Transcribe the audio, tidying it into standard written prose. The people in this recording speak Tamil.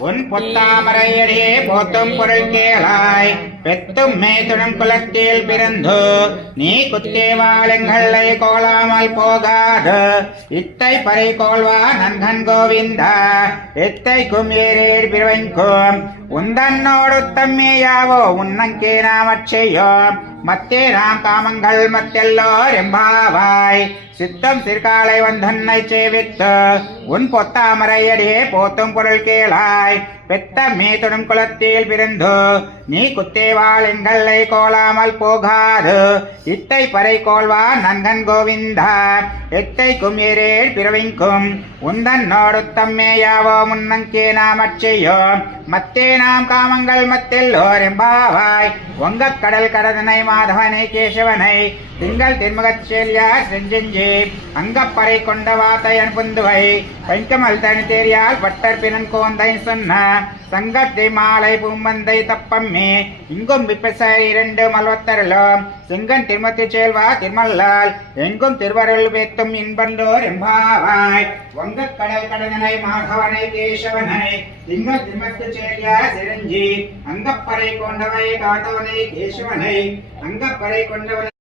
உன் பொத்தாமரையடியே போத்தும் பொருள் கேளாய் பெத்தும் மேத்துடன் குலத்தில் பிறந்து நீ குத்தேவாளங்களை கோலாமல் போகாது இத்தை பறை கோள்வா நன்கன் கோவிந்தா எத்தைக்கும் ஏறேடு பிறவைக்கும் உந்தன்னோடு தம்மியாவோ உன்னங்கே நாமச்செய்யோம் மத்தே நாம் காமங்கள் மத்தெல்லோர் எம்பாவாய் சித்தம் சிற்காலை வந்தன்னை சேவித்து உன் பொத்தாமரையடியே போத்தும் பொருள் கேளாய் பெத்த மேத்துடன் குலத்தில் பிறந்து நீ குத்தேவாள் எங்களை கோலாமல் போகாது இத்தை பறை கோள்வா நன்கன் கோவிந்தா எத்தைக்கும் ஏறேள் பிறவிக்கும் உந்தன்னோடு தம்மேயாவோ முன்னங்கே நாமச்செய்யோம் மத்தே நாம் காமங்கள் மத்தெல்லோர் எம்பாவாய் ஒங்க கடல் கடதனை மாதவனை கேசவனை திங்கள் தென்முகச் செல்யார் செஞ்செஞ்சே அங்கப்பறை கொண்ட வாத்தையன் புந்துவை பைக்கமல் தனி தேரியால் பட்டர் பிறன் கோந்தை சொன்ன சங்கத்தை மாலை பூமந்தை தப்பம்மே இங்கும் விப்பச இரண்டு மல்வத்தரலும் செங்கன் திருமத்தி செல்வா திருமல்லால் எங்கும் திருவருள் பேத்தும் இன்பந்தோர் எம்பாவாய் வங்க கடல் கடதனை மாதவனை கேசவனை திங்கள் திருமத்தி செல்யா சிரஞ்சி அங்கப்பறை கொண்டவை காட்டவனை கேசவனை அங்கப்பறை கொண்டவனை